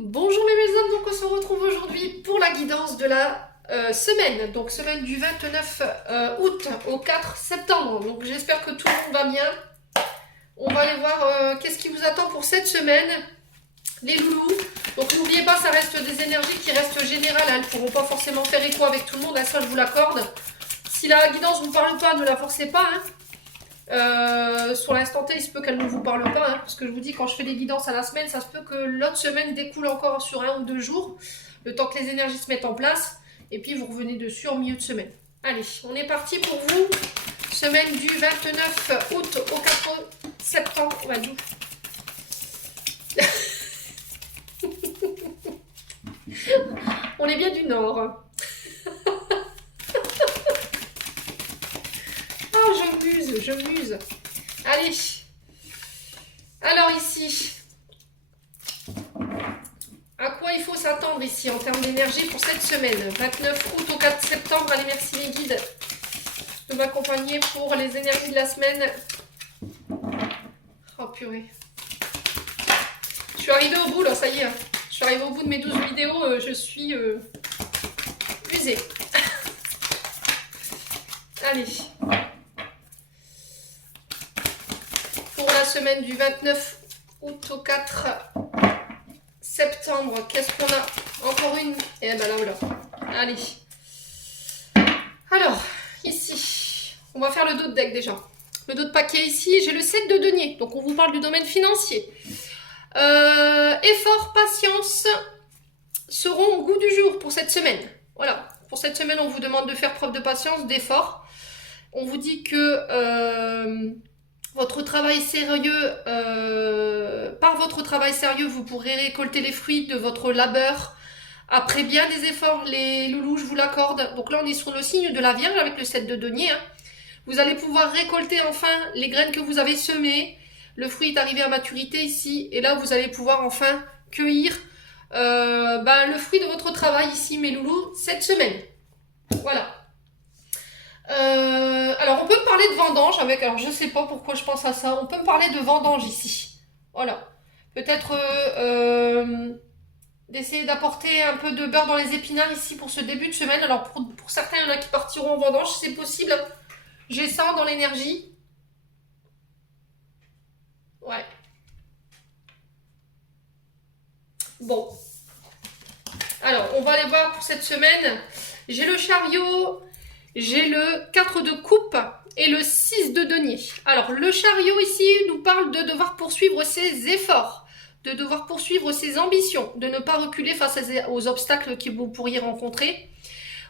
Bonjour mes belles âmes, donc on se retrouve aujourd'hui pour la guidance de la semaine, donc semaine du 29 août au 4 septembre. Donc j'espère que tout le monde va bien. On va aller voir qu'est-ce qui vous attend pour cette semaine, les loulous. Donc n'oubliez pas, ça reste des énergies qui restent générales, elles ne pourront pas forcément faire écho avec tout le monde, ça je vous l'accorde. Si la guidance ne vous parle pas, ne la forcez pas, hein. Sur l'instant T, il se peut qu'elle ne vous parle pas, hein, parce que je vous dis, quand je fais des guidances à la semaine, ça se peut que l'autre semaine découle encore sur 1 ou 2 jours, le temps que les énergies se mettent en place, et puis vous revenez dessus en milieu de semaine. Allez, on est parti pour vous, semaine du 29 août au 4 septembre. Vadou. On est bien du Nord. Je muse. Allez. Alors ici, à quoi il faut s'attendre ici en termes d'énergie pour cette semaine 29 août au 4 septembre. Allez, merci les guides de m'accompagner pour les énergies de la semaine. Oh purée. Je suis arrivée au bout là, ça y est. Je suis arrivée au bout de mes 12 vidéos. Je suis usée. Allez. Semaine du 29 août au 4 septembre. Qu'est-ce qu'on a? Encore une. Et ben là, voilà. Allez. Alors, ici, on va faire le dos de deck déjà. Le dos de paquet ici, j'ai le 7 de denier. Donc, on vous parle du domaine financier. Effort, patience seront au goût du jour pour cette semaine. Voilà. Pour cette semaine, on vous demande de faire preuve de patience, d'effort. On vous dit que votre travail sérieux, par votre travail sérieux, vous pourrez récolter les fruits de votre labeur. Après bien des efforts, les loulous, je vous l'accorde. Donc là, on est sur le signe de la Vierge avec le 7 de denier. Hein. Vous allez pouvoir récolter enfin les graines que vous avez semées. Le fruit est arrivé à maturité ici. Et là, vous allez pouvoir enfin cueillir le fruit de votre travail ici, mes loulous, cette semaine. Voilà. Alors on peut me parler de vendange avec, alors je sais pas pourquoi je pense à ça, on peut me parler de vendange ici. Voilà. Peut-être d'essayer d'apporter un peu de beurre dans les épinards ici pour ce début de semaine. Alors pour certains, il y en a qui partiront en vendange, c'est possible. J'ai ça dans l'énergie. Ouais. Bon. Alors, on va aller voir pour cette semaine. J'ai le chariot, j'ai le 4 de coupe et le 6 de denier. Alors, le chariot ici nous parle de devoir poursuivre ses efforts, de devoir poursuivre ses ambitions, de ne pas reculer face aux obstacles que vous pourriez rencontrer.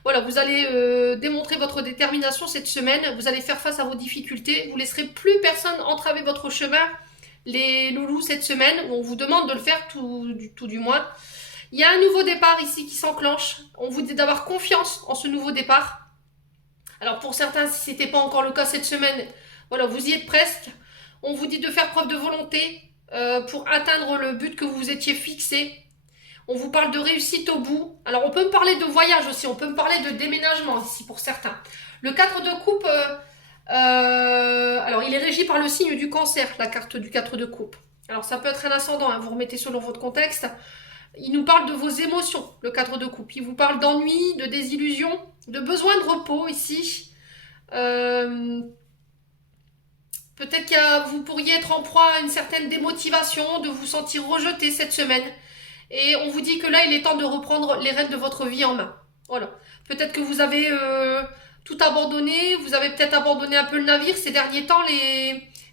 Voilà, vous allez démontrer votre détermination cette semaine, vous allez faire face à vos difficultés, vous ne laisserez plus personne entraver votre chemin, les loulous, cette semaine. On vous demande de le faire tout du moins. Il y a un nouveau départ ici qui s'enclenche. On vous dit d'avoir confiance en ce nouveau départ. Alors pour certains, si ce n'était pas encore le cas cette semaine, voilà, vous y êtes presque. On vous dit de faire preuve de volonté pour atteindre le but que vous vous étiez fixé. On vous parle de réussite au bout. Alors on peut me parler de voyage aussi, on peut me parler de déménagement ici pour certains. Le 4 de coupe, alors il est régi par le signe du cancer, la carte du 4 de coupe. Alors ça peut être un ascendant, hein, vous remettez selon votre contexte. Il nous parle de vos émotions, le 4 de coupe. Il vous parle d'ennui, de désillusion, de besoin de repos ici. Peut-être que vous pourriez être en proie à une certaine démotivation, de vous sentir rejeté cette semaine. Et on vous dit que là, il est temps de reprendre les rênes de votre vie en main. Voilà. Peut-être que vous avez tout abandonné, vous avez peut-être abandonné un peu le navire ces derniers temps,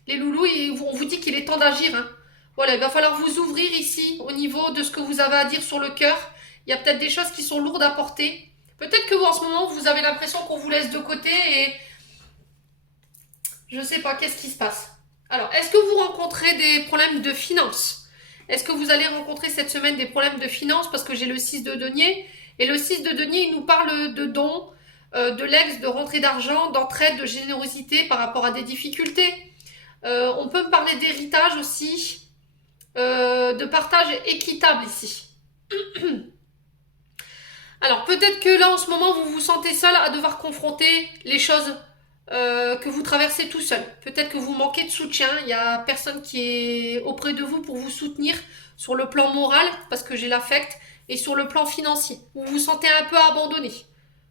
les loulous, et on vous dit qu'il est temps d'agir, hein. Voilà, il va falloir vous ouvrir ici au niveau de ce que vous avez à dire sur le cœur. Il y a peut-être des choses qui sont lourdes à porter. Peut-être que vous, en ce moment, vous avez l'impression qu'on vous laisse de côté et je ne sais pas, qu'est-ce qui se passe. Alors, est-ce que vous rencontrez des problèmes de finances? Est-ce que vous allez rencontrer cette semaine des problèmes de finances? Parce que j'ai le 6 de denier. Et le 6 de denier, il nous parle de dons, de legs, de rentrée d'argent, d'entraide, de générosité par rapport à des difficultés. On peut me parler d'héritage aussi. De partage équitable ici. Alors peut-être que là en ce moment vous vous sentez seul à devoir confronter les choses que vous traversez tout seul. Peut-être que vous manquez de soutien, il n'y a personne qui est auprès de vous pour vous soutenir, sur le plan moral, parce que j'ai l'affect, et sur le plan financier, où vous vous sentez un peu abandonné.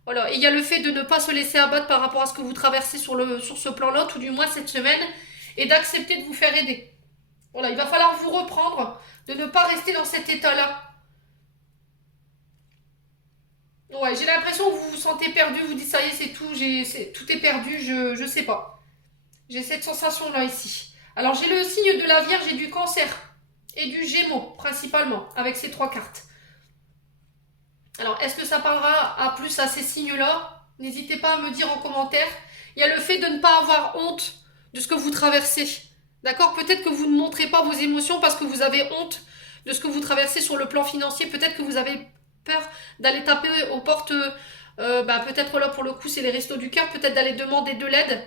Voilà, et il y a le fait de ne pas se laisser abattre par rapport à ce que vous traversez sur ce plan-là, tout du moins cette semaine, et d'accepter de vous faire aider. Voilà, il va falloir vous reprendre, de ne pas rester dans cet état-là. Ouais, j'ai l'impression que vous vous sentez perdu, vous dites ça y est, c'est tout, tout est perdu, je sais pas. J'ai cette sensation-là ici. Alors j'ai le signe de la Vierge et du Cancer, et du Gémeaux, principalement, avec ces 3 cartes. Alors, est-ce que ça parlera à plus à ces signes-là? N'hésitez pas à me dire en commentaire. Il y a le fait de ne pas avoir honte de ce que vous traversez. D'accord? Peut-être que vous ne montrez pas vos émotions parce que vous avez honte de ce que vous traversez sur le plan financier. Peut-être que vous avez peur d'aller taper aux portes. Peut-être là, pour le coup, c'est les restos du cœur. Peut-être d'aller demander de l'aide.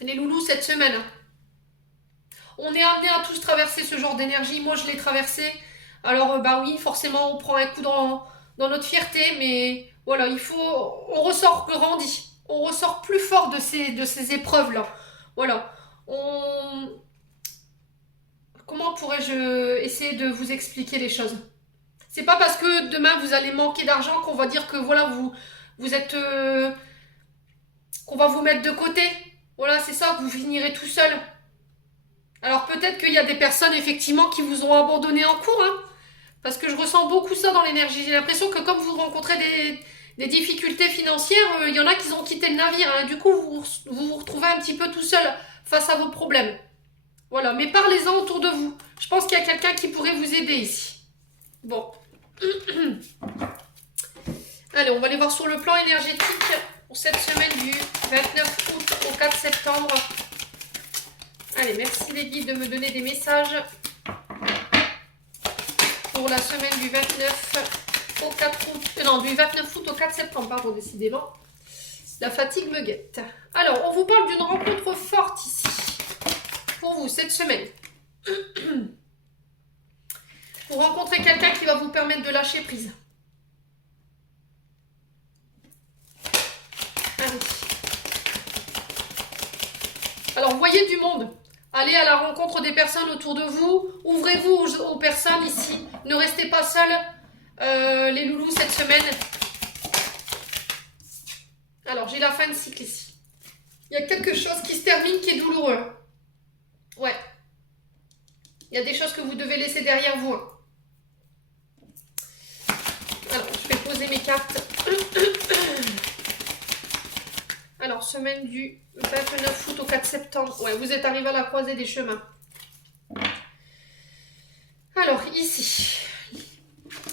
Les loulous, cette semaine. On est amené à tous traverser ce genre d'énergie. Moi, je l'ai traversé. Alors, oui, forcément, on prend un coup dans notre fierté, mais voilà, on ressort grandi. On ressort plus fort de ces épreuves-là. Voilà. Comment pourrais-je essayer de vous expliquer les choses? C'est pas parce que demain vous allez manquer d'argent qu'on va dire que voilà, vous êtes. Qu'on va vous mettre de côté. Voilà, c'est ça, que vous finirez tout seul. Alors peut-être qu'il y a des personnes effectivement qui vous ont abandonné en cours, hein. Parce que je ressens beaucoup ça dans l'énergie. J'ai l'impression que comme vous rencontrez des difficultés financières, il y en a qui ont quitté le navire, hein. Du coup, vous retrouvez un petit peu tout seul face à vos problèmes. Voilà, mais parlez-en autour de vous. Je pense qu'il y a quelqu'un qui pourrait vous aider ici. Bon. Allez, on va aller voir sur le plan énergétique pour cette semaine du 29 août au 4 septembre. Allez, merci les guides de me donner des messages pour la semaine du 29 au 4 août. Non, du 29 août au 4 septembre, pardon, décidément. La fatigue me guette. Alors, on vous parle d'une rencontre forte ici. Pour vous, cette semaine. Vous rencontrez quelqu'un qui va vous permettre de lâcher prise. Allez. Alors, voyez du monde. Allez à la rencontre des personnes autour de vous. Ouvrez-vous aux personnes ici. Ne restez pas seuls, les loulous, cette semaine. Alors, j'ai la fin de cycle ici. Il y a quelque chose qui se termine qui est douloureux. Ouais. Il y a des choses que vous devez laisser derrière vous. Alors, je vais poser mes cartes. Alors, semaine du 29 août au 4 septembre. Ouais, vous êtes arrivé à la croisée des chemins. Alors, ici.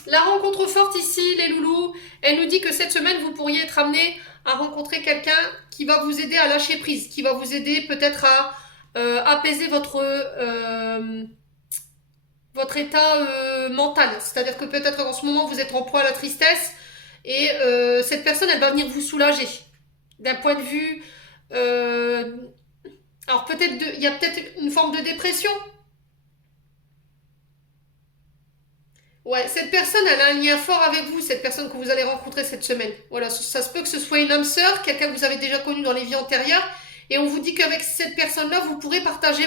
La rencontre forte ici, les loulous, elle nous dit que cette semaine, vous pourriez être amené à rencontrer quelqu'un qui va vous aider à lâcher prise, qui va vous aider peut-être à apaiser votre état mental. C'est-à-dire que peut-être en ce moment, vous êtes en proie à la tristesse et cette personne, elle va venir vous soulager. D'un point de vue... alors peut-être, il y a peut-être une forme de dépression. Ouais, cette personne, elle a un lien fort avec vous, cette personne que vous allez rencontrer cette semaine. Voilà, ça se peut que ce soit une âme sœur, quelqu'un que vous avez déjà connu dans les vies antérieures, et on vous dit qu'avec cette personne-là, vous pourrez partager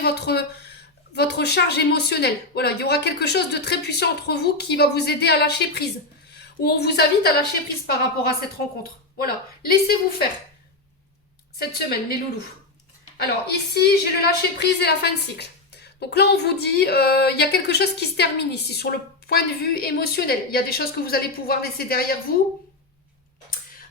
votre charge émotionnelle. Voilà, il y aura quelque chose de très puissant entre vous qui va vous aider à lâcher prise. Ou on vous invite à lâcher prise par rapport à cette rencontre. Voilà, laissez-vous faire cette semaine, les loulous. Alors ici, j'ai le lâcher prise et la fin de cycle. Donc là, on vous dit, il y a quelque chose qui se termine ici, sur le point de vue émotionnel. Il y a des choses que vous allez pouvoir laisser derrière vous.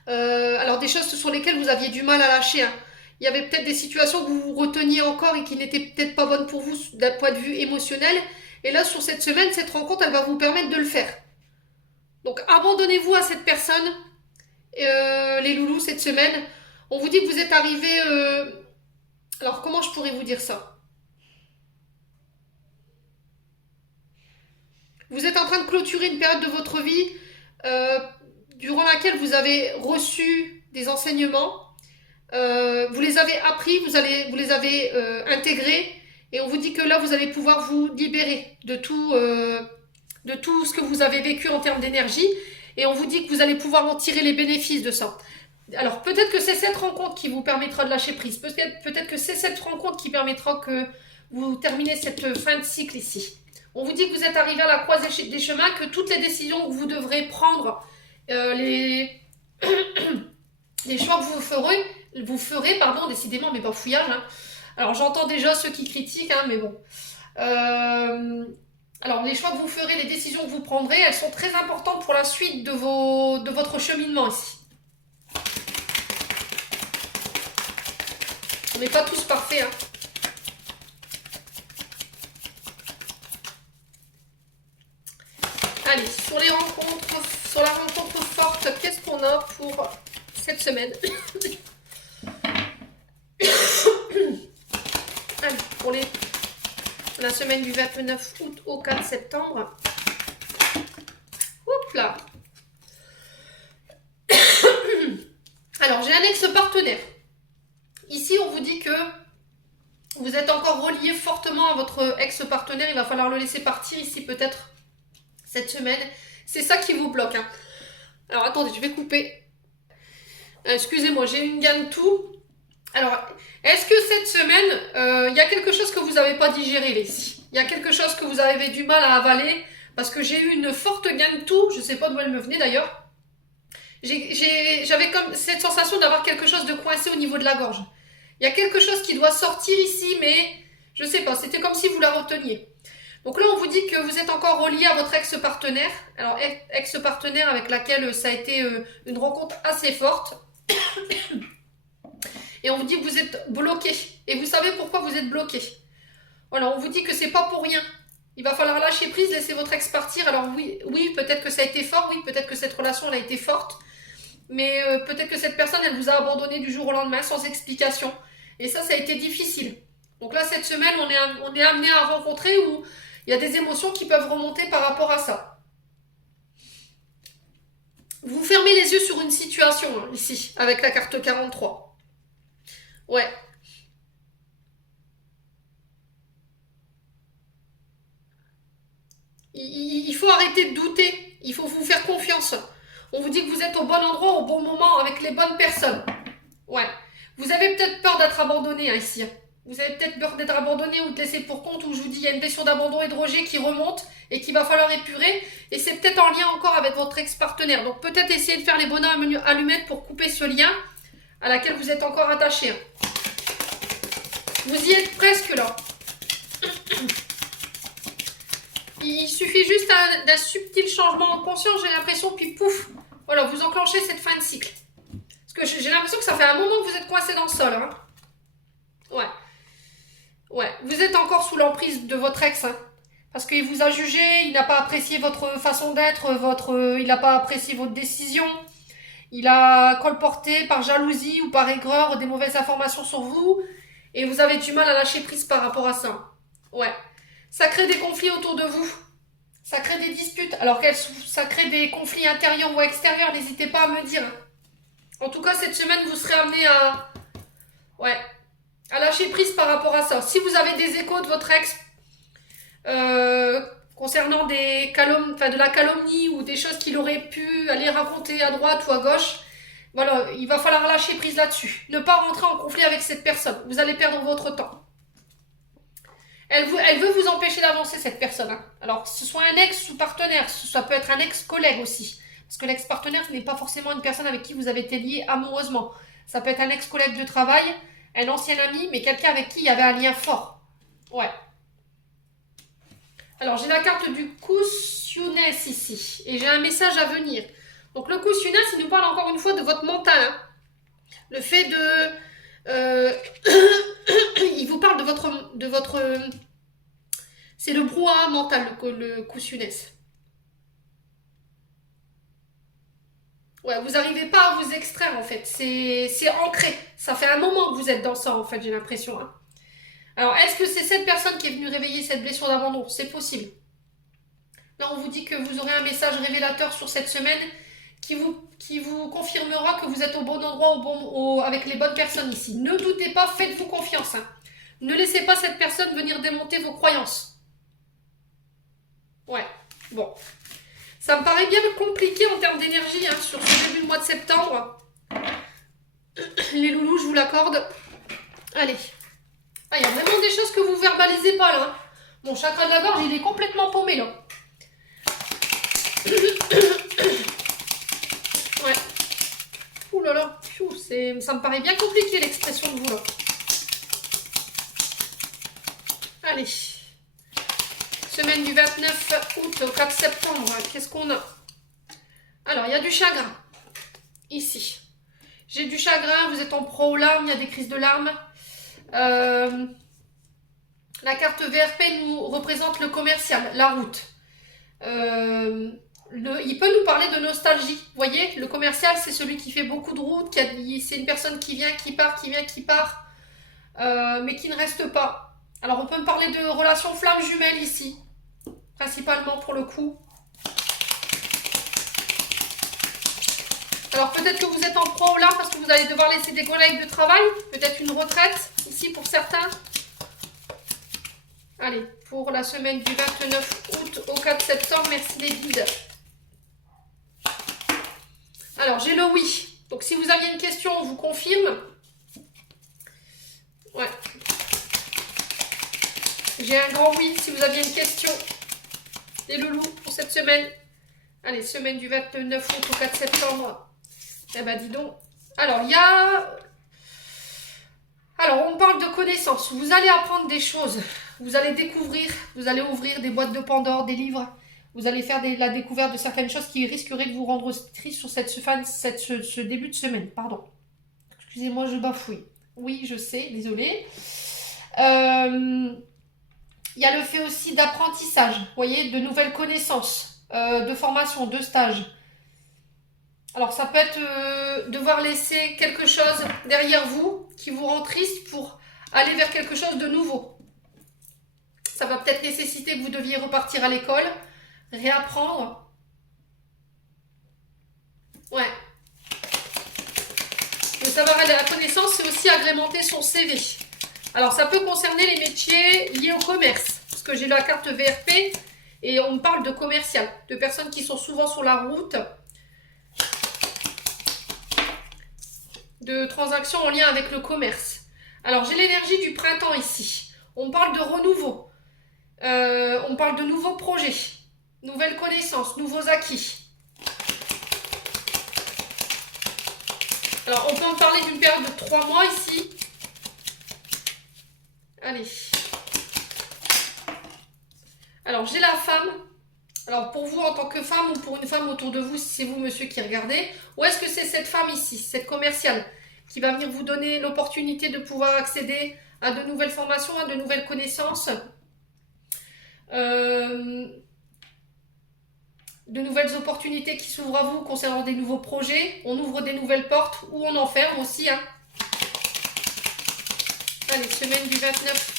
Alors des choses sur lesquelles vous aviez du mal à lâcher. Hein. Il y avait peut-être des situations que vous reteniez encore et qui n'étaient peut-être pas bonnes pour vous d'un point de vue émotionnel. Et là, sur cette semaine, cette rencontre, elle va vous permettre de le faire. Donc abandonnez-vous à cette personne, les loulous, cette semaine. On vous dit que vous êtes arrivé... Alors comment je pourrais vous dire ça ? Vous êtes en train de clôturer une période de votre vie durant laquelle vous avez reçu des enseignements, vous les avez appris, vous les avez intégrés, et on vous dit que là, vous allez pouvoir vous libérer de tout ce que vous avez vécu en termes d'énergie, et on vous dit que vous allez pouvoir en tirer les bénéfices de ça. Alors, peut-être que c'est cette rencontre qui vous permettra de lâcher prise, peut-être que c'est cette rencontre qui permettra que vous terminez cette fin de cycle ici. On vous dit que vous êtes arrivé à la croisée des chemins, que toutes les décisions que vous devrez prendre, les choix que vous ferez, pardon, décidément, mais pas fouillage. Hein. Alors j'entends déjà ceux qui critiquent, hein, mais bon. Alors les choix que vous ferez, les décisions que vous prendrez, elles sont très importantes pour la suite de votre cheminement ici. On n'est pas tous parfaits. Hein. Allez, sur la rencontre forte, qu'est-ce qu'on a pour cette semaine? Allez, pour la semaine du 29 août au 4 septembre. Oups là. Alors, j'ai un ex-partenaire. Ici, on vous dit que vous êtes encore relié fortement à votre ex-partenaire. Il va falloir le laisser partir ici peut-être cette semaine. C'est ça qui vous bloque. Hein. Alors, attendez, je vais couper. Excusez-moi, j'ai une gamme tout. Alors, est-ce que cette semaine, il y a quelque chose que vous n'avez pas digéré ici? Il y a quelque chose que vous avez du mal à avaler? Parce que j'ai eu une forte gamme tout. Je ne sais pas d'où elle me venait d'ailleurs. J'avais comme cette sensation d'avoir quelque chose de coincé au niveau de la gorge. Il y a quelque chose qui doit sortir ici, mais je ne sais pas. C'était comme si vous la reteniez. Donc là, on vous dit que vous êtes encore relié à votre ex-partenaire. Alors, ex-partenaire avec laquelle ça a été une rencontre assez forte. Et on vous dit que vous êtes bloqué. Et vous savez pourquoi vous êtes bloqué. Voilà, on vous dit que c'est pas pour rien. Il va falloir lâcher prise, laisser votre ex partir. Alors oui, peut-être que ça a été fort. Oui, peut-être que cette relation elle a été forte. Mais peut-être que cette personne, elle vous a abandonné du jour au lendemain sans explication. Et ça a été difficile. Donc là, cette semaine, on est amené à rencontrer où il y a des émotions qui peuvent remonter par rapport à ça. Vous fermez les yeux sur une situation, hein, ici, avec la carte 43. Ouais. Il faut arrêter de douter. Il faut vous faire confiance. On vous dit que vous êtes au bon endroit, au bon moment, avec les bonnes personnes. Ouais. Vous avez peut-être peur d'être abandonné, hein, ici. Vous avez peut-être peur d'être abandonné ou de laisser pour compte, où je vous dis, il y a une blessure d'abandon et de rejet qui remonte et qu'il va falloir épurer. Et c'est peut-être en lien encore avec votre ex-partenaire. Donc peut-être essayer de faire les bonhommes allumettes pour couper ce lien à laquelle vous êtes encore attaché. Hein. Vous y êtes presque là. Il suffit juste d'un subtil changement en conscience, j'ai l'impression, puis pouf, voilà, vous enclenchez cette fin de cycle. Parce que j'ai l'impression que ça fait un moment que vous êtes coincé dans le sol. Hein. Ouais. Ouais, vous êtes encore sous l'emprise de votre ex. Hein. Parce qu'il vous a jugé, il n'a pas apprécié votre façon d'être, il n'a pas apprécié votre décision. Il a colporté par jalousie ou par aigreur des mauvaises informations sur vous. Et vous avez du mal à lâcher prise par rapport à ça. Ouais. Ça crée des conflits autour de vous. Ça crée des disputes. Alors ça crée des conflits intérieurs ou extérieurs, n'hésitez pas à me dire. En tout cas, cette semaine, vous serez amené à lâcher prise par rapport à ça. Si vous avez des échos de votre ex concernant de la calomnie ou des choses qu'il aurait pu aller raconter à droite ou à gauche, voilà, il va falloir lâcher prise là-dessus. Ne pas rentrer en conflit avec cette personne. Vous allez perdre votre temps. Elle veut vous empêcher d'avancer, cette personne. Hein. Alors, que ce soit un ex ou partenaire, ça peut être un ex-collègue aussi. Parce que l'ex-partenaire, ce n'est pas forcément une personne avec qui vous avez été lié amoureusement. Ça peut être un ex-collègue de travail, un ancien ami, mais quelqu'un avec qui il y avait un lien fort. Ouais. Alors, j'ai la carte du Coussiounès ici. Et j'ai un message à venir. Donc, le Coussiounès, il nous parle encore une fois de votre mental. Hein. Le fait de... il vous parle de votre c'est le brouhaha mental, le Coussiounès. Ouais, vous n'arrivez pas à vous extraire en fait. C'est ancré. Ça fait un moment que vous êtes dans ça en fait, j'ai l'impression. Hein. Alors, est-ce que c'est cette personne qui est venue réveiller cette blessure d'abandon? C'est possible. Là, on vous dit que vous aurez un message révélateur sur cette semaine qui vous confirmera que vous êtes au bon endroit, avec les bonnes personnes ici. Ne doutez pas, faites-vous confiance. Hein. Ne laissez pas cette personne venir démonter vos croyances. Ouais, bon. Ça me paraît bien compliqué en termes d'énergie hein, sur ce début de mois de septembre. Les loulous, je vous l'accorde. Allez. Ah, il y a vraiment des choses que vous verbalisez pas là. Hein. Mon chakra de la gorge, il est complètement paumé là. Ouais. Ouh là là, ça me paraît bien compliqué l'expression de vous là. Allez. Semaine du 29 août au 4 septembre, qu'est-ce qu'on a? Alors, il y a du chagrin. Ici. J'ai du chagrin, vous êtes en proie aux larmes, il y a des crises de larmes. La carte VRP nous représente le commercial, la route. Il peut nous parler de nostalgie. Vous voyez, le commercial, c'est celui qui fait beaucoup de routes, c'est une personne qui vient, qui part, mais qui ne reste pas. Alors, on peut me parler de relations flammes jumelles ici, principalement pour le coup. Alors, peut-être que vous êtes en proie au larmes parce que vous allez devoir laisser des collègues de travail, peut-être une retraite, ici pour certains. Allez, pour la semaine du 29 août au 4 septembre, merci les guides. Alors, j'ai le oui. Donc, si vous aviez une question, on vous confirme. Ouais. J'ai un grand oui si vous aviez une question. Les loulous pour cette semaine. Allez, semaine du 29 août au 4 septembre. Eh ben, dis donc. Alors, il y a... Alors, on parle de connaissances. Vous allez apprendre des choses. Vous allez découvrir. Vous allez ouvrir des boîtes de Pandore, des livres. Vous allez faire la découverte de certaines choses qui risqueraient de vous rendre triste sur ce début de semaine. Pardon. Excusez-moi, je bafouille. Oui, je sais, désolée. Il y a le fait aussi d'apprentissage. Vous voyez, de nouvelles connaissances, de formation, de stage. Alors, ça peut être devoir laisser quelque chose derrière vous qui vous rend triste pour aller vers quelque chose de nouveau. Ça va peut-être nécessiter que vous deviez repartir à l'école, réapprendre. Ouais. Le savoir et la connaissance, c'est aussi agrémenter son CV. Alors, ça peut concerner les métiers liés au commerce, parce que j'ai la carte VRP et on me parle de commercial, de personnes qui sont souvent sur la route, de transactions en lien avec le commerce. Alors, j'ai l'énergie du printemps ici. On parle de renouveau. On parle de nouveaux projets, nouvelles connaissances, nouveaux acquis. Alors, on peut en parler d'une période de 3 mois ici. Allez. Alors, j'ai la femme. Alors, pour vous, en tant que femme, ou pour une femme autour de vous, si c'est vous, monsieur, qui regardez, ou est-ce que c'est cette femme ici, cette commerciale, qui va venir vous donner l'opportunité de pouvoir accéder à de nouvelles formations, à de nouvelles connaissances, de nouvelles opportunités qui s'ouvrent à vous concernant des nouveaux projets. On ouvre des nouvelles portes ou on enferme aussi. Hein. Allez, semaine du 29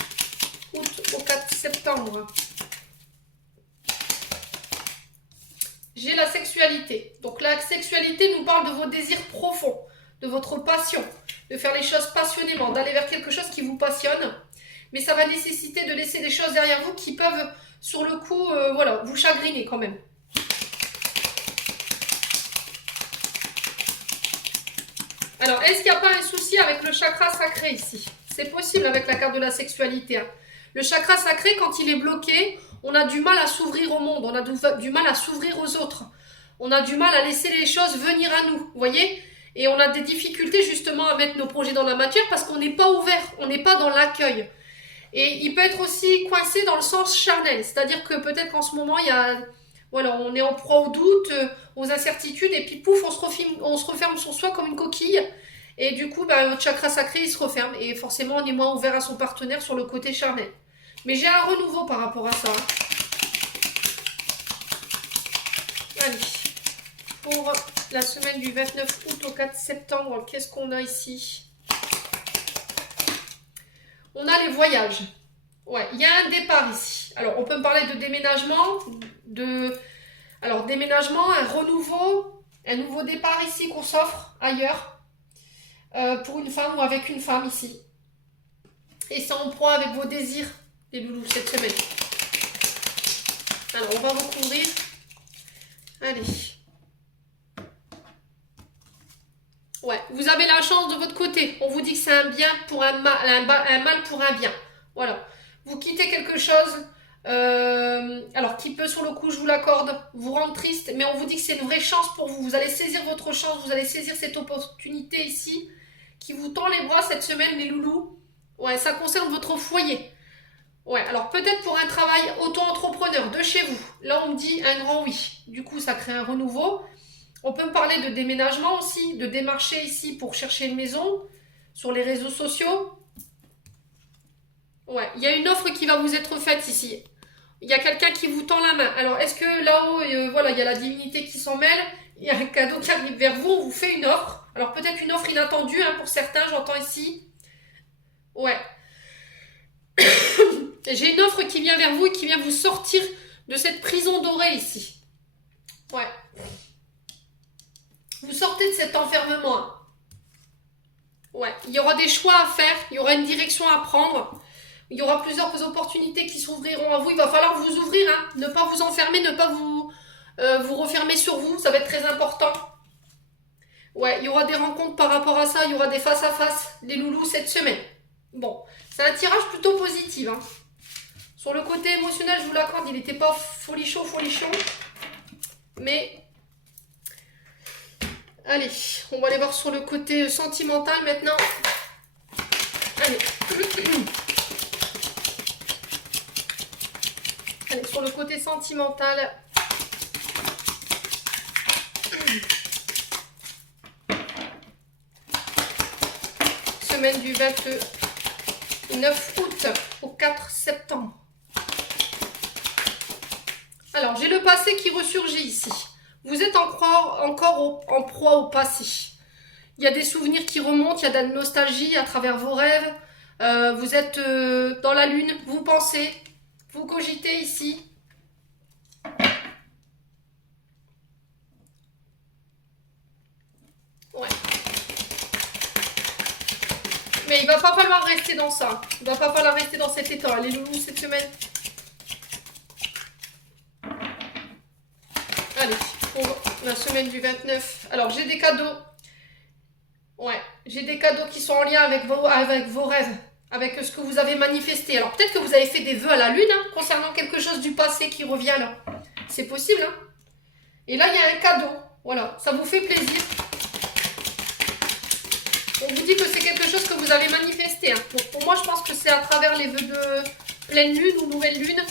août au 4 septembre. J'ai la sexualité. Donc la sexualité nous parle de vos désirs profonds, de votre passion, de faire les choses passionnément, d'aller vers quelque chose qui vous passionne. Mais ça va nécessiter de laisser des choses derrière vous qui peuvent, sur le coup, voilà, vous chagriner quand même. Alors, est-ce qu'il n'y a pas un souci avec le chakra sacré ici? C'est possible avec la carte de la sexualité. Hein. Le chakra sacré, quand il est bloqué, on a du mal à s'ouvrir au monde, on a du mal à s'ouvrir aux autres. On a du mal à laisser les choses venir à nous, vous voyez? Et on a des difficultés justement à mettre nos projets dans la matière parce qu'on n'est pas ouvert, on n'est pas dans l'accueil. Et il peut être aussi coincé dans le sens charnel, c'est-à-dire que peut-être qu'en ce moment, il y a... Voilà, on est en proie aux doutes, aux incertitudes, et puis pouf, on se referme sur soi comme une coquille. Et du coup, bah, notre chakra sacré, il se referme. Et forcément, on est moins ouvert à son partenaire sur le côté charnel. Mais j'ai un renouveau par rapport à ça. Hein. Allez. Pour la semaine du 29 août au 4 septembre, qu'est-ce qu'on a ici? On a les voyages. Ouais, il y a un départ ici. Alors, on peut me parler de déménagement, alors, déménagement, un renouveau, un nouveau départ ici qu'on s'offre ailleurs, pour une femme ou avec une femme ici. Et c'est en proie avec vos désirs, les loulous, cette semaine. Alors, on va recouvrir. Allez. Ouais, vous avez la chance de votre côté. On vous dit que c'est un bien pour un mal, un mal pour un bien. Voilà. Vous quittez quelque chose, alors qui peut sur le coup, je vous l'accorde, vous rendre triste, mais on vous dit que c'est une vraie chance pour vous. Vous allez saisir votre chance, vous allez saisir cette opportunité ici qui vous tend les bras cette semaine, les loulous. Ouais, ça concerne votre foyer. Ouais, alors peut-être pour un travail auto-entrepreneur de chez vous. Là, on me dit un grand oui. Du coup, ça crée un renouveau. On peut me parler de déménagement aussi, de démarcher ici pour chercher une maison sur les réseaux sociaux. Ouais, il y a une offre qui va vous être faite ici. Il y a quelqu'un qui vous tend la main. Alors, est-ce que là-haut, voilà, il y a la divinité qui s'en mêle, il y a un cadeau qui arrive vers vous, on vous fait une offre. Alors, peut-être une offre inattendue hein, pour certains, j'entends ici. Ouais. J'ai une offre qui vient vers vous et qui vient vous sortir de cette prison dorée ici. Ouais. Vous sortez de cet enfermement. Hein. Ouais. Il y aura des choix à faire, il y aura une direction à prendre. Il y aura plusieurs opportunités qui s'ouvriront à vous. Il va falloir vous ouvrir, hein. Ne pas vous enfermer, ne pas vous refermer sur vous. Ça va être très important. Ouais, il y aura des rencontres par rapport à ça. Il y aura des face-à-face, des loulous cette semaine. Bon, c'est un tirage plutôt positif. Hein. Sur le côté émotionnel, je vous l'accorde, il n'était pas folichon. Mais, allez, on va aller voir sur le côté sentimental maintenant. Allez. Allez, sur le côté sentimental. Semaine du 29 août au 4 septembre. Alors, j'ai le passé qui ressurgit ici. Vous êtes encore en proie au passé. Il y a des souvenirs qui remontent, il y a de la nostalgie à travers vos rêves. Vous êtes dans la lune, vous pensez, vous cogitez ici. Ouais. Mais il va pas falloir rester dans ça. Il va pas falloir rester dans cet état. Les loulous cette semaine. Allez, pour la semaine du 29. Alors, j'ai des cadeaux. Ouais, j'ai des cadeaux qui sont en lien avec vos rêves, avec ce que vous avez manifesté. Alors, peut-être que vous avez fait des vœux à la lune, hein, concernant quelque chose du passé qui revient là. C'est possible, hein. Et là, il y a un cadeau. Voilà, ça vous fait plaisir. On vous dit que c'est quelque chose que vous avez manifesté. Hein. Pour moi, je pense que c'est à travers les vœux de pleine lune ou nouvelle lune.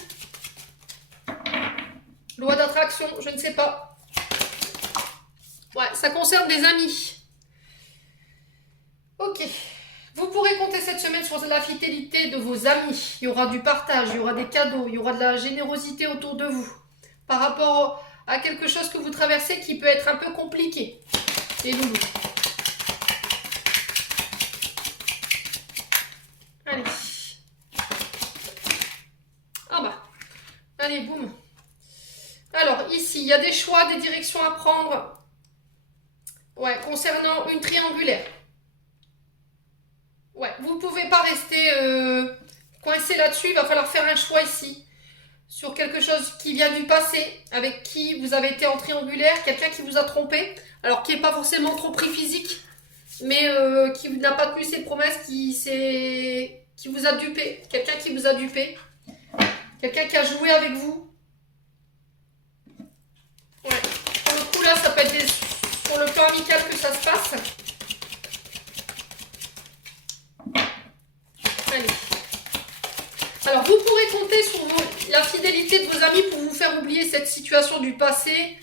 Loi d'attraction, je ne sais pas. Ouais, ça concerne des amis. Ok. Vous pourrez compter cette semaine sur la fidélité de vos amis. Il y aura du partage, il y aura des cadeaux, il y aura de la générosité autour de vous. Par rapport à quelque chose que vous traversez qui peut être un peu compliqué. Les loulous. Allez. Ah bah. Allez, boum. Alors, ici, il y a des choix, des directions à prendre. Ouais, concernant une triangulaire. Ouais, vous ne pouvez pas rester coincé là-dessus. Il va falloir faire un choix ici. Sur quelque chose qui vient du passé, avec qui vous avez été en triangulaire, quelqu'un qui vous a trompé. Alors, qui n'est pas forcément trop pris physique, mais qui n'a pas tenu ses promesses, qui vous a dupé. Quelqu'un qui vous a dupé. Quelqu'un qui a joué avec vous. Ouais. Pour le coup, là, ça peut être sur le plan amical que ça se passe. Allez. Alors, vous pourrez compter sur la fidélité de vos amis pour vous faire oublier cette situation du passé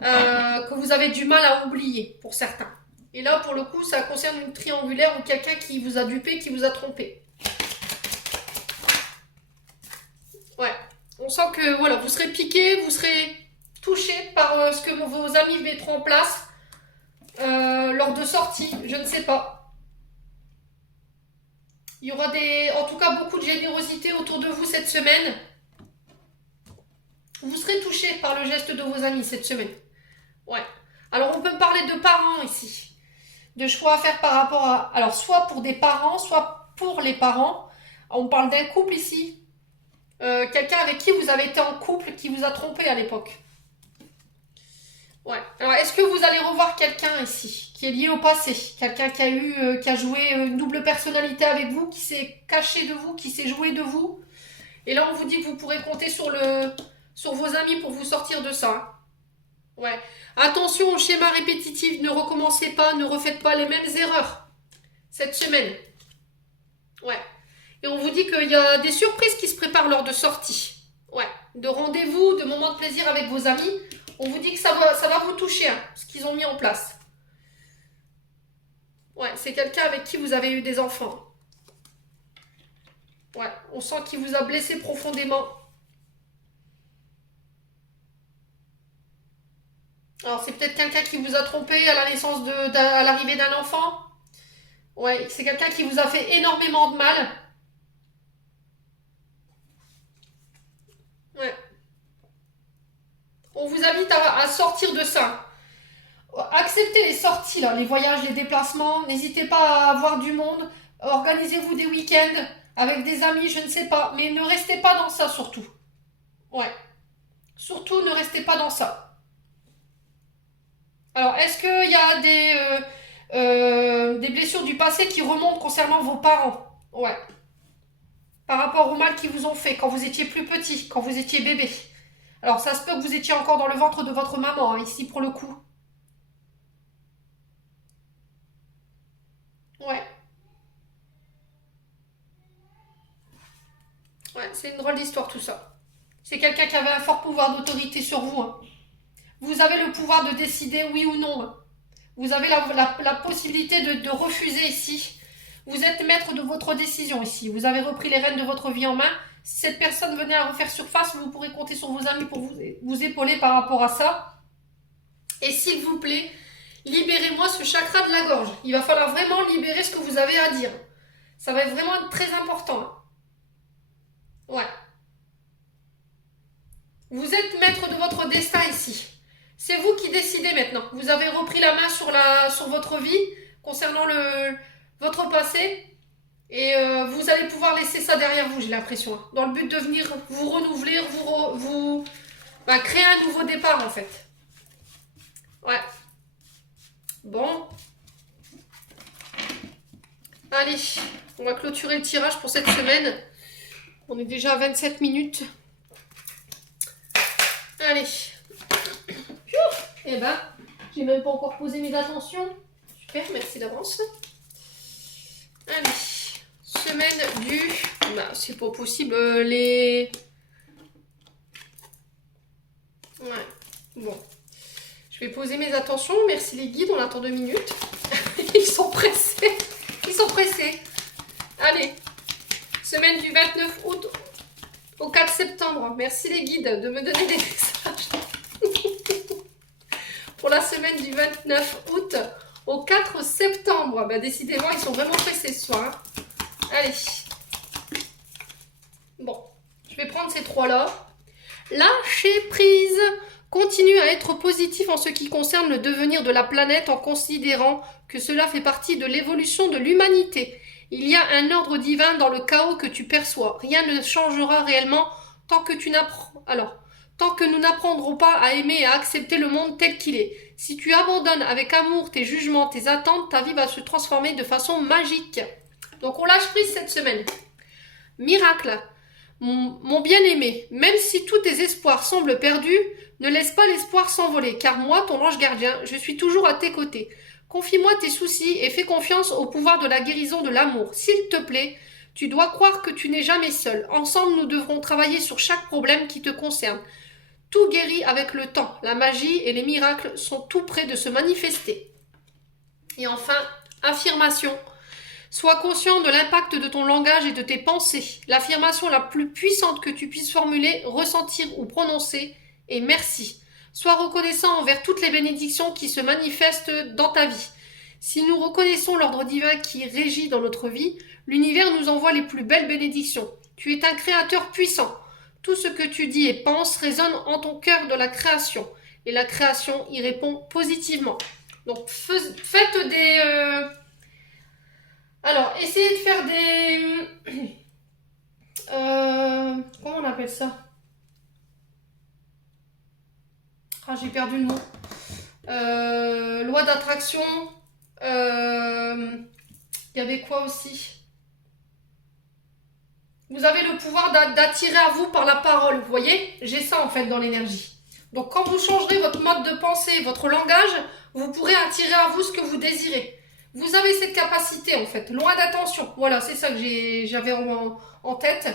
que vous avez du mal à oublier, pour certains. Et là, pour le coup, ça concerne une triangulaire ou quelqu'un qui vous a dupé, qui vous a trompé. Ouais. On sent que, voilà, vous serez piqué, vous serez touché par ce que vos amis mettront en place lors de sorties, je ne sais pas. Il y aura en tout cas beaucoup de générosité autour de vous cette semaine. Vous serez touché par le geste de vos amis cette semaine. Ouais. Alors on peut parler de parents ici. De choix à faire par rapport à... Alors soit pour des parents, soit pour les parents. On parle d'un couple ici. Quelqu'un avec qui vous avez été en couple qui vous a trompé à l'époque. Ouais. Alors, est-ce que vous allez revoir quelqu'un ici, qui est lié au passé? Quelqu'un qui a eu, qui a joué une double personnalité avec vous, qui s'est caché de vous, qui s'est joué de vous. Et là, on vous dit que vous pourrez compter sur vos amis pour vous sortir de ça, hein. Ouais. Attention au schéma répétitif, ne recommencez pas, ne refaites pas les mêmes erreurs cette semaine. Ouais. Et on vous dit qu'il y a des surprises qui se préparent lors de sorties. Ouais. De rendez-vous, de moments de plaisir avec vos amis. On vous dit que ça va vous toucher, hein, ce qu'ils ont mis en place. Ouais, c'est quelqu'un avec qui vous avez eu des enfants. Ouais, on sent qu'il vous a blessé profondément. Alors, c'est peut-être quelqu'un qui vous a trompé à la naissance à l'arrivée d'un enfant. Ouais, c'est quelqu'un qui vous a fait énormément de mal. Ouais. On vous invite à sortir de ça. Acceptez les sorties, là, les voyages, les déplacements. N'hésitez pas à avoir du monde. Organisez-vous des week-ends avec des amis, je ne sais pas. Mais ne restez pas dans ça, surtout. Ouais. Surtout, ne restez pas dans ça. Alors, est-ce qu'il y a des blessures du passé qui remontent concernant vos parents? Ouais. Par rapport au mal qu'ils vous ont fait quand vous étiez plus petit, quand vous étiez bébé. Alors, ça se peut que vous étiez encore dans le ventre de votre maman, hein, ici pour le coup. Ouais. Ouais, c'est une drôle d'histoire tout ça. C'est quelqu'un qui avait un fort pouvoir d'autorité sur vous, hein. Vous avez le pouvoir de décider oui ou non, hein. Vous avez la possibilité de refuser ici. Vous êtes maître de votre décision ici. Vous avez repris les rênes de votre vie en main. Si cette personne venait à refaire surface, vous pourrez compter sur vos amis pour vous épauler par rapport à ça. Et s'il vous plaît, libérez-moi ce chakra de la gorge. Il va falloir vraiment libérer ce que vous avez à dire. Ça va être vraiment très important, hein. Ouais. Vous êtes maître de votre destin ici. C'est vous qui décidez maintenant. Vous avez repris la main sur votre vie concernant votre passé. Et vous allez pouvoir laisser ça derrière vous, j'ai l'impression, hein. Dans le but de venir vous renouveler, créer un nouveau départ en fait. Ouais. Bon. Allez, on va clôturer le tirage pour cette semaine. On est déjà à 27 minutes. Allez. Eh ben, j'ai même pas encore posé mes attentions. Super, merci d'avance. Allez. Semaine du... Bah, c'est pas possible, les... Ouais, bon. Je vais poser mes attentions. Merci les guides, on attend 2 minutes. Ils sont pressés. Ils sont pressés. Allez. Semaine du 29 août au 4 septembre. Merci les guides de me donner des messages. Pour la semaine du 29 août au 4 septembre. Bah, décidément, ils sont vraiment pressés ce soir, hein. Allez. Bon, je vais prendre ces 3-là. Lâcher prise. Continue à être positif en ce qui concerne le devenir de la planète en considérant que cela fait partie de l'évolution de l'humanité. Il y a un ordre divin dans le chaos que tu perçois. Rien ne changera réellement tant que tant que nous n'apprendrons pas à aimer et à accepter le monde tel qu'il est. Si tu abandonnes avec amour tes jugements, tes attentes, ta vie va se transformer de façon magique. Donc on lâche prise cette semaine. Miracle. Mon bien-aimé, même si tous tes espoirs semblent perdus, ne laisse pas l'espoir s'envoler, car moi, ton ange gardien, je suis toujours à tes côtés. Confie-moi tes soucis et fais confiance au pouvoir de la guérison de l'amour. S'il te plaît, tu dois croire que tu n'es jamais seul. Ensemble, nous devrons travailler sur chaque problème qui te concerne. Tout guérit avec le temps. La magie et les miracles sont tout près de se manifester. Et enfin, affirmation. Sois conscient de l'impact de ton langage et de tes pensées. L'affirmation la plus puissante que tu puisses formuler, ressentir ou prononcer est merci. Sois reconnaissant envers toutes les bénédictions qui se manifestent dans ta vie. Si nous reconnaissons l'ordre divin qui régit dans notre vie, l'univers nous envoie les plus belles bénédictions. Tu es un créateur puissant. Tout ce que tu dis et penses résonne en ton cœur de la création. Et la création y répond positivement. Donc faites des... Alors, essayez de faire des... comment on appelle ça? Ah, j'ai perdu le mot. Loi d'attraction. Il y avait quoi aussi? Vous avez le pouvoir d'attirer à vous par la parole. Vous voyez? J'ai ça en fait dans l'énergie. Donc quand vous changerez votre mode de pensée, votre langage, vous pourrez attirer à vous ce que vous désirez. Vous avez cette capacité en fait. Loi d'attention. Voilà, c'est ça que j'avais en tête.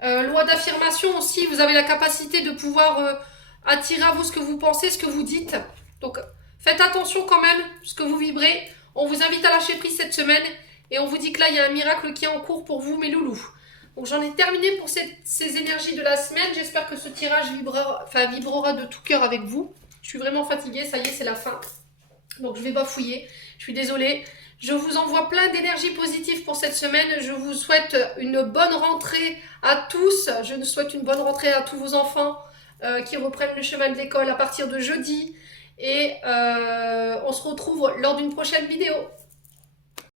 Loi d'affirmation aussi. Vous avez la capacité de pouvoir attirer à vous ce que vous pensez, ce que vous dites. Donc faites attention quand même, ce que vous vibrez. On vous invite à lâcher prise cette semaine. Et on vous dit que là, il y a un miracle qui est en cours pour vous, mes loulous. Donc j'en ai terminé pour ces énergies de la semaine. J'espère que ce tirage vibrera de tout cœur avec vous. Je suis vraiment fatiguée, ça y est, c'est la fin. Donc je vais bafouiller, je suis désolée. Je vous envoie plein d'énergie positive pour cette semaine. Je vous souhaite une bonne rentrée à tous. Je souhaite une bonne rentrée à tous vos enfants qui reprennent le chemin de l'école à partir de jeudi. Et on se retrouve lors d'une prochaine vidéo.